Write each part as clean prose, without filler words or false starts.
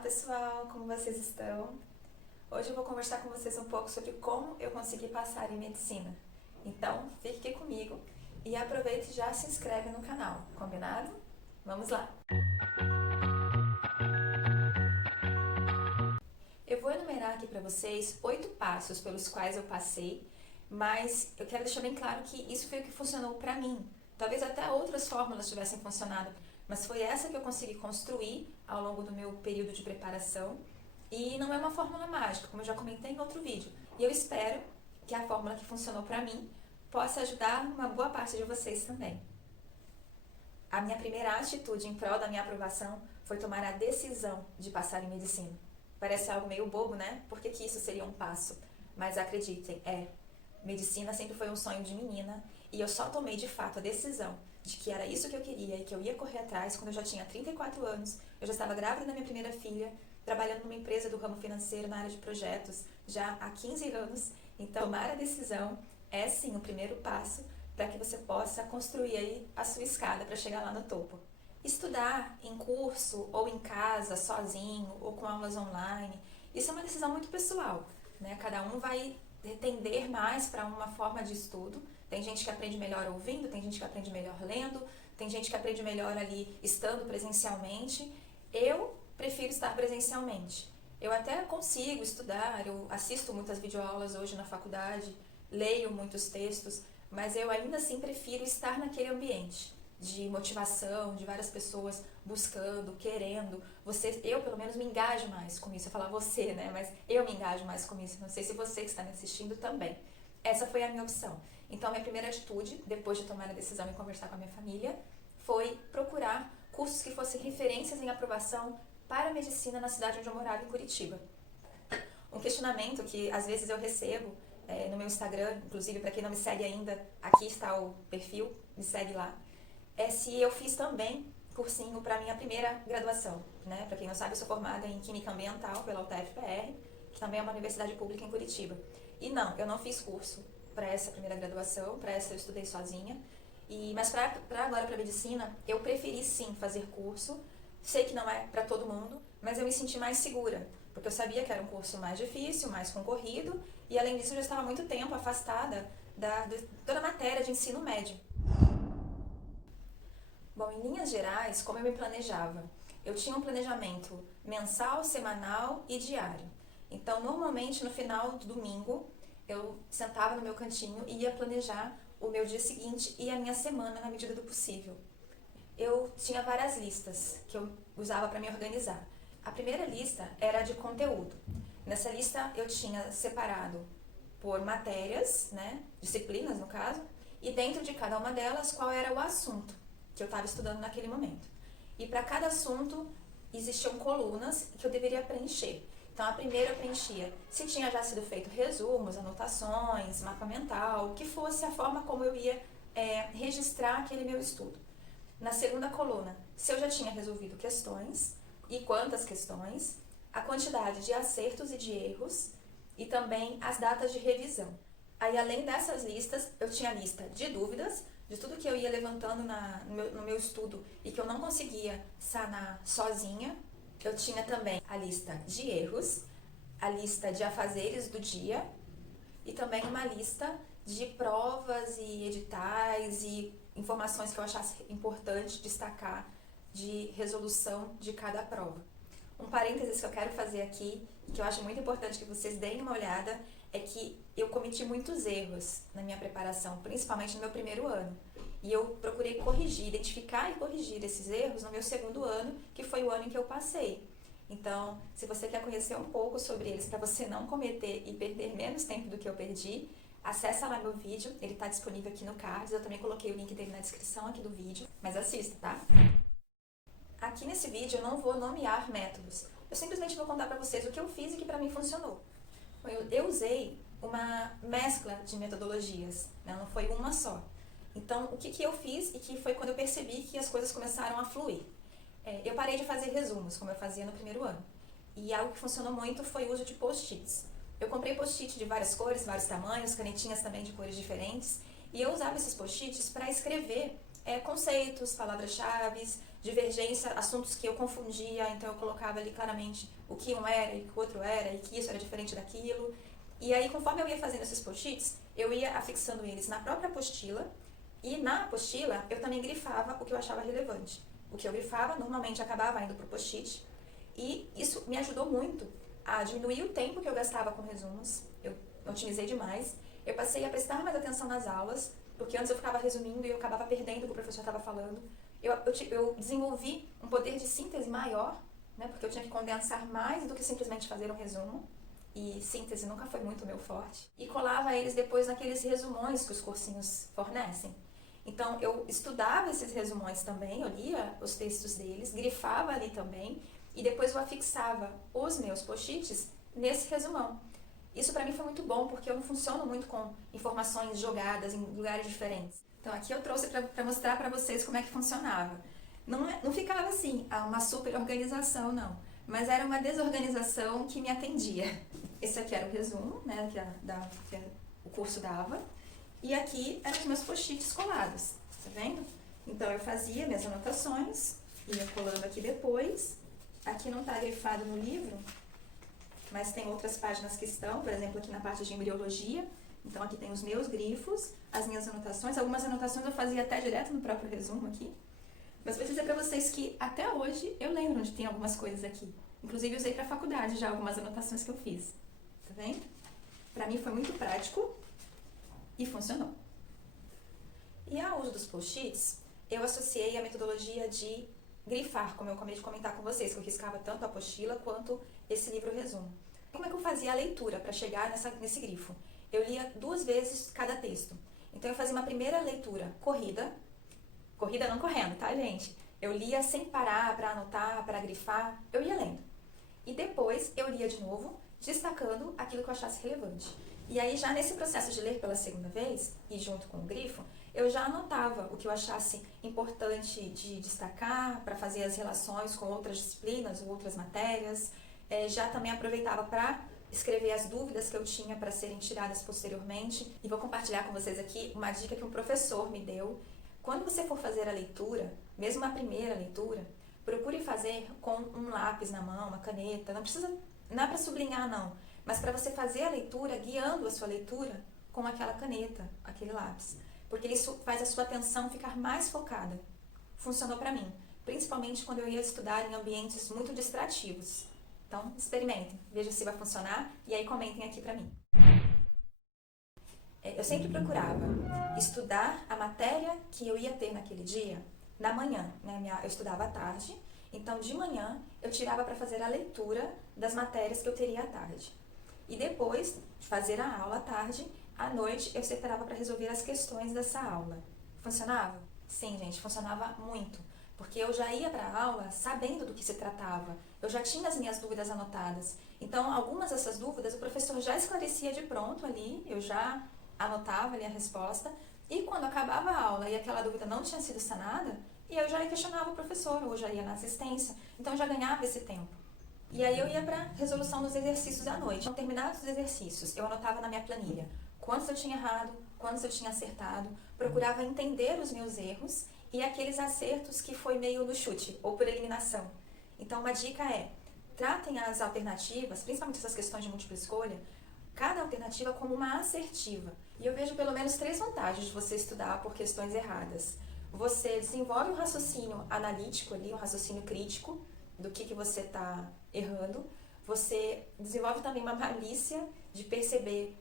pessoal, como vocês estão? Hoje eu vou conversar com vocês um pouco sobre como eu consegui passar em medicina. Então, fique aqui comigo e aproveite e já se inscreve no canal, combinado? Vamos lá! Eu vou enumerar aqui para vocês 8 passos pelos quais eu passei, mas eu quero deixar bem claro que isso foi o que funcionou para mim. Talvez até outras fórmulas tivessem funcionado, mas foi essa que eu consegui construir ao longo do meu período de preparação. E não é uma fórmula mágica, como eu já comentei em outro vídeo. E eu espero que a fórmula que funcionou para mim possa ajudar uma boa parte de vocês também. A minha primeira atitude em prol da minha aprovação foi tomar a decisão de passar em medicina. Parece algo meio bobo, né? Por que isso seria um passo? Mas acreditem, medicina sempre foi um sonho de menina e eu só tomei de fato a decisão de que era isso que eu queria e que eu ia correr atrás quando eu já tinha 34 anos, eu já estava grávida da minha primeira filha, trabalhando numa empresa do ramo financeiro na área de projetos já há 15 anos. Então, tomar a decisão é sim o primeiro passo para que você possa construir aí a sua escada para chegar lá no topo. Estudar em curso ou em casa, sozinho ou com aulas online, isso é uma decisão muito pessoal, né? Cada um vai tender mais para uma forma de estudo. Tem gente que aprende melhor ouvindo, tem gente que aprende melhor lendo, tem gente que aprende melhor ali estando presencialmente. Eu prefiro estar presencialmente. Eu até consigo estudar, eu assisto muitas videoaulas hoje na faculdade, leio muitos textos, mas eu ainda assim prefiro estar naquele ambiente de motivação, de várias pessoas buscando, querendo. Eu pelo menos me engajo mais com isso. Eu falar você, né? Mas eu me engajo mais com isso. Não sei se você que está me assistindo também. Essa foi a minha opção. Então, a minha primeira atitude, depois de tomar a decisão e conversar com a minha família, foi procurar cursos que fossem referências em aprovação para a medicina na cidade onde eu morava, em Curitiba. Um questionamento que às vezes eu recebo no meu Instagram, inclusive para quem não me segue ainda, aqui está o perfil, me segue lá, é se eu fiz também cursinho para minha primeira graduação, né? Para quem não sabe, eu sou formada em Química Ambiental pela UTFPR, que também é uma universidade pública em Curitiba. E não, eu não fiz curso para essa primeira graduação, para essa eu estudei sozinha. Mas para agora, para medicina, eu preferi sim fazer curso. Sei que não é para todo mundo, mas eu me senti mais segura, porque eu sabia que era um curso mais difícil, mais concorrido, e além disso eu já estava há muito tempo afastada de toda a matéria de ensino médio. Bom, em linhas gerais, como eu me planejava? Eu tinha um planejamento mensal, semanal e diário. Então, normalmente, no final do domingo, eu sentava no meu cantinho e ia planejar o meu dia seguinte e a minha semana na medida do possível. Eu tinha várias listas que eu usava para me organizar. A primeira lista era de conteúdo. Nessa lista eu tinha separado por matérias, né, disciplinas no caso, e dentro de cada uma delas qual era o assunto que eu estava estudando naquele momento. E para cada assunto existiam colunas que eu deveria preencher. Então a primeira eu preenchia se tinha já sido feito resumos, anotações, mapa mental, que fosse a forma como eu ia registrar aquele meu estudo. Na segunda coluna, se eu já tinha resolvido questões e quantas questões, a quantidade de acertos e de erros e também as datas de revisão. Aí, além dessas listas, eu tinha a lista de dúvidas, de tudo que eu ia levantando no meu estudo e que eu não conseguia sanar sozinha. Eu tinha também a lista de erros, a lista de afazeres do dia e também uma lista de provas e editais e informações que eu achasse importante destacar de resolução de cada prova. Um parênteses que eu quero fazer aqui, que eu acho muito importante que vocês deem uma olhada, é que eu cometi muitos erros na minha preparação, principalmente no meu primeiro ano. E eu procurei corrigir, identificar e corrigir esses erros no meu segundo ano, que foi o ano em que eu passei. Então, se você quer conhecer um pouco sobre eles, para você não cometer e perder menos tempo do que eu perdi, acessa lá meu vídeo, ele está disponível aqui no card, eu também coloquei o link dele na descrição aqui do vídeo, mas assista, tá? Aqui nesse vídeo eu não vou nomear métodos, eu simplesmente vou contar para vocês o que eu fiz e que para mim funcionou. Eu usei uma mescla de metodologias, né? Não foi uma só. Então, o que eu fiz e que foi quando eu percebi que as coisas começaram a fluir? Eu parei de fazer resumos, como eu fazia no primeiro ano. E algo que funcionou muito foi o uso de post-its. Eu comprei post-it de várias cores, vários tamanhos, canetinhas também de cores diferentes. E eu usava esses post-its para escrever conceitos, palavras-chave, divergência, assuntos que eu confundia, então eu colocava ali claramente o que um era e o que o outro era, e que isso era diferente daquilo. E aí, conforme eu ia fazendo esses post-its, eu ia afixando eles na própria apostila, e na apostila eu também grifava o que eu achava relevante. O que eu grifava normalmente acabava indo para o post-it, e isso me ajudou muito a diminuir o tempo que eu gastava com resumos. Eu otimizei demais. Eu passei a prestar mais atenção nas aulas, porque antes eu ficava resumindo e eu acabava perdendo o que o professor estava falando. Eu desenvolvi um poder de síntese maior, né, porque eu tinha que condensar mais do que simplesmente fazer um resumo. E síntese nunca foi muito meu forte. E colava eles depois naqueles resumões que os cursinhos fornecem. Então, eu estudava esses resumões também, eu lia os textos deles, grifava ali também, e depois eu afixava os meus post-its nesse resumão. Isso para mim foi muito bom, porque eu não funciono muito com informações jogadas em lugares diferentes. Então, aqui eu trouxe para mostrar para vocês como é que funcionava. Não ficava assim, uma super organização, não. Mas era uma desorganização que me atendia. Esse aqui era o resumo, né, que o curso dava. E aqui eram os meus post-its colados, tá vendo? Então, eu fazia minhas anotações, ia colando aqui depois. Aqui não está grifado no livro, mas tem outras páginas que estão, por exemplo, aqui na parte de embriologia. Então, aqui tem os meus grifos, as minhas anotações. Algumas anotações eu fazia até direto no próprio resumo aqui. Mas vou dizer para vocês que até hoje eu lembro onde tem algumas coisas aqui. Inclusive, usei para a faculdade já algumas anotações que eu fiz. Tá vendo? Para mim foi muito prático e funcionou. E ao uso dos post-its, eu associei a metodologia de grifar, como eu acabei de comentar com vocês, que eu riscava tanto a apostila quanto esse livro resumo. Como é que eu fazia a leitura para chegar nesse grifo? Eu lia 2 vezes cada texto. Então, eu fazia uma primeira leitura corrida não correndo, tá, gente? Eu lia sem parar para anotar, para grifar, eu ia lendo. E depois eu lia de novo, destacando aquilo que eu achasse relevante. E aí, já nesse processo de ler pela segunda vez, e junto com o grifo, eu já anotava o que eu achasse importante de destacar, para fazer as relações com outras disciplinas ou outras matérias. Já também aproveitava para escrever as dúvidas que eu tinha para serem tiradas posteriormente. E vou compartilhar com vocês aqui uma dica que um professor me deu. Quando você for fazer a leitura, mesmo a primeira leitura, procure fazer com um lápis na mão, uma caneta. Não é para sublinhar, não, mas para você fazer a leitura guiando a sua leitura com aquela caneta, aquele lápis. Porque isso faz a sua atenção ficar mais focada. Funcionou para mim, principalmente quando eu ia estudar em ambientes muito distrativos. Então, experimentem, vejam se vai funcionar e aí comentem aqui para mim. Eu sempre procurava estudar a matéria que eu ia ter naquele dia na manhã, né? Eu estudava à tarde, então de manhã eu tirava para fazer a leitura das matérias que eu teria à tarde. E depois de fazer a aula à tarde, à noite eu separava para resolver as questões dessa aula. Funcionava? Sim, gente, funcionava muito, porque eu já ia para a aula sabendo do que se tratava, eu já tinha as minhas dúvidas anotadas. Então, algumas dessas dúvidas o professor já esclarecia de pronto ali, eu já anotava ali a resposta, e quando acabava a aula e aquela dúvida não tinha sido sanada, e eu já questionava o professor, ou já ia na assistência, então eu já ganhava esse tempo. E aí eu ia para a resolução dos exercícios à noite. Então, terminados os exercícios, eu anotava na minha planilha quantos eu tinha errado, quantos eu tinha acertado, procurava entender os meus erros e aqueles acertos que foi meio no chute, ou por eliminação. Então, uma dica é, tratem as alternativas, principalmente essas questões de múltipla escolha, cada alternativa como uma assertiva. E eu vejo pelo menos 3 vantagens de você estudar por questões erradas. Você desenvolve um raciocínio analítico ali, um raciocínio crítico do que você está errando. Você desenvolve também uma malícia de perceber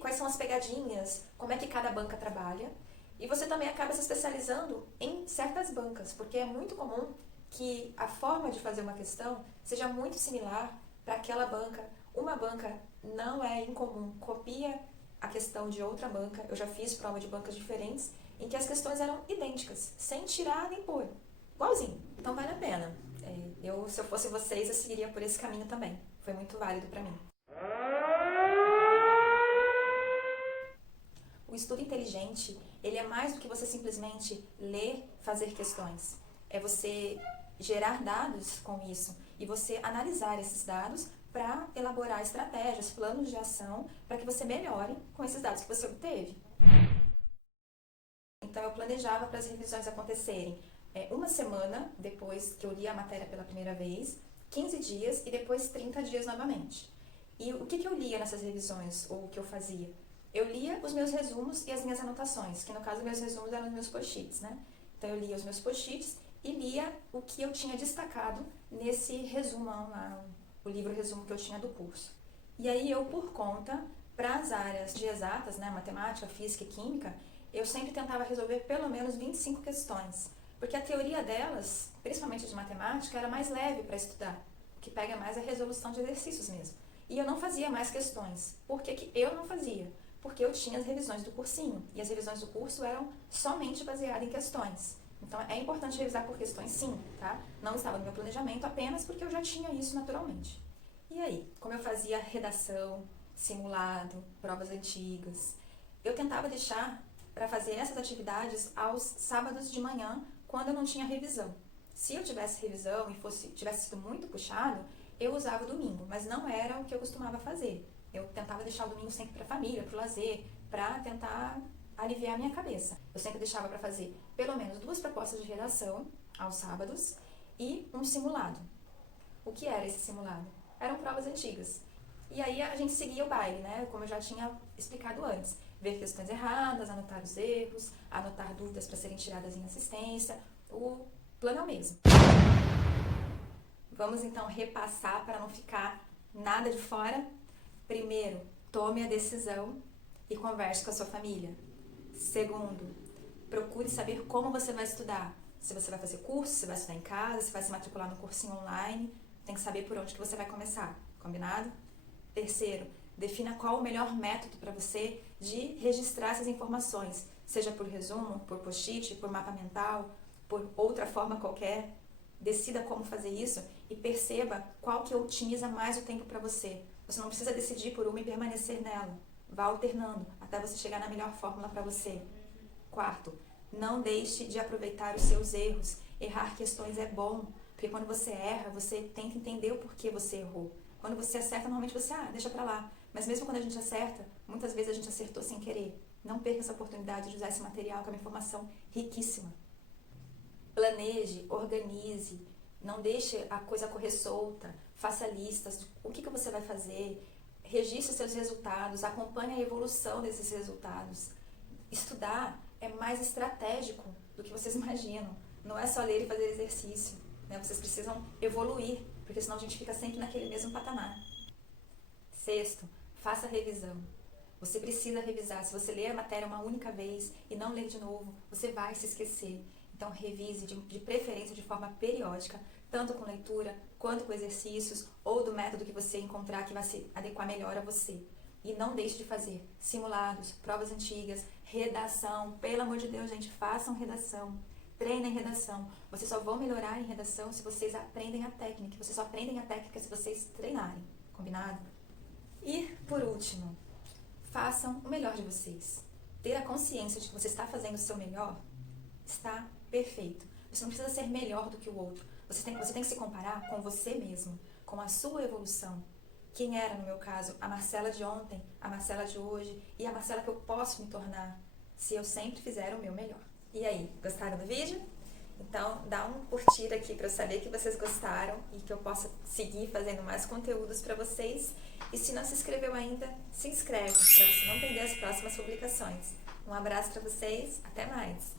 quais são as pegadinhas, como é que cada banca trabalha. E você também acaba se especializando em certas bancas, porque é muito comum que a forma de fazer uma questão seja muito similar para aquela banca. Uma banca não é incomum, copia a questão de outra banca. Eu já fiz prova de bancas diferentes em que as questões eram idênticas, sem tirar nem pôr, igualzinho. Então vale a pena. Se eu fosse vocês, eu seguiria por esse caminho também. Foi muito válido para mim. O estudo inteligente, ele é mais do que você simplesmente ler, fazer questões. É você gerar dados com isso e você analisar esses dados para elaborar estratégias, planos de ação, para que você melhore com esses dados que você obteve. Então, eu planejava para as revisões acontecerem uma semana depois que eu li a matéria pela primeira vez, 15 dias e depois 30 dias novamente. E o que eu lia nessas revisões, ou o que eu fazia? Eu lia os meus resumos e as minhas anotações, que no caso meus resumos eram os meus post-its, né? Então eu lia os meus post-its e lia o que eu tinha destacado nesse resumão lá, o livro resumo que eu tinha do curso. E aí eu, por conta, para as áreas de exatas, né, matemática, física e química, eu sempre tentava resolver pelo menos 25 questões, porque a teoria delas, principalmente de matemática, era mais leve para estudar, o que pega mais a resolução de exercícios mesmo. E eu não fazia mais questões. Por que eu não fazia? Porque eu tinha as revisões do cursinho, e as revisões do curso eram somente baseadas em questões. Então é importante revisar por questões sim, tá? Não estava no meu planejamento apenas porque eu já tinha isso naturalmente. E aí, como eu fazia redação, simulado, provas antigas, eu tentava deixar para fazer essas atividades aos sábados de manhã, quando eu não tinha revisão. Se eu tivesse revisão e tivesse sido muito puxado, eu usava o domingo, mas não era o que eu costumava fazer. Eu tentava deixar o domingo sempre para a família, para o lazer, para tentar aliviar a minha cabeça. Eu sempre deixava para fazer pelo menos 2 propostas de redação aos sábados e um simulado. O que era esse simulado? Eram provas antigas. E aí a gente seguia o baile, né? Como eu já tinha explicado antes. Ver questões erradas, anotar os erros, anotar dúvidas para serem tiradas em assistência. O plano é o mesmo. Vamos então repassar para não ficar nada de fora. Primeiro, tome a decisão e converse com a sua família. Segundo, procure saber como você vai estudar. Se você vai fazer curso, se vai estudar em casa, se vai se matricular no cursinho online, tem que saber por onde que você vai começar, combinado? Terceiro, defina qual o melhor método para você de registrar essas informações, seja por resumo, por post-it, por mapa mental, por outra forma qualquer. Decida como fazer isso e perceba qual que otimiza mais o tempo para você. Você não precisa decidir por uma e permanecer nela. Vá alternando até você chegar na melhor fórmula para você. Quarto, não deixe de aproveitar os seus erros. Errar questões é bom, porque quando você erra, você tenta entender o porquê você errou. Quando você acerta, normalmente você, deixa pra lá. Mas mesmo quando a gente acerta, muitas vezes a gente acertou sem querer. Não perca essa oportunidade de usar esse material, que é uma informação riquíssima. Planeje, organize, não deixe a coisa correr solta, faça listas de o que você vai fazer, registre seus resultados, acompanhe a evolução desses resultados. Estudar é mais estratégico do que vocês imaginam, não é só ler e fazer exercício, né? Vocês precisam evoluir, porque senão a gente fica sempre naquele mesmo patamar. Sexto, faça revisão. Você precisa revisar. Se você ler a matéria uma única vez e não ler de novo, você vai se esquecer. Então, revise de preferência de forma periódica, tanto com leitura, quanto com exercícios, ou do método que você encontrar que vai se adequar melhor a você. E não deixe de fazer simulados, provas antigas, redação. Pelo amor de Deus, gente, façam redação. Treinem redação. Vocês só vão melhorar em redação se vocês aprendem a técnica. Vocês só aprendem a técnica se vocês treinarem. Combinado? E, por último, façam o melhor de vocês. Ter a consciência de que você está fazendo o seu melhor está perfeito. Você não precisa ser melhor do que o outro. Você tem que se comparar com você mesmo, com a sua evolução. Quem era, no meu caso, a Marcela de ontem, a Marcela de hoje e a Marcela que eu posso me tornar se eu sempre fizer o meu melhor. E aí, gostaram do vídeo? Então, dá um curtir aqui para eu saber que vocês gostaram e que eu possa seguir fazendo mais conteúdos para vocês. E se não se inscreveu ainda, se inscreve para você não perder as próximas publicações. Um abraço para vocês, até mais!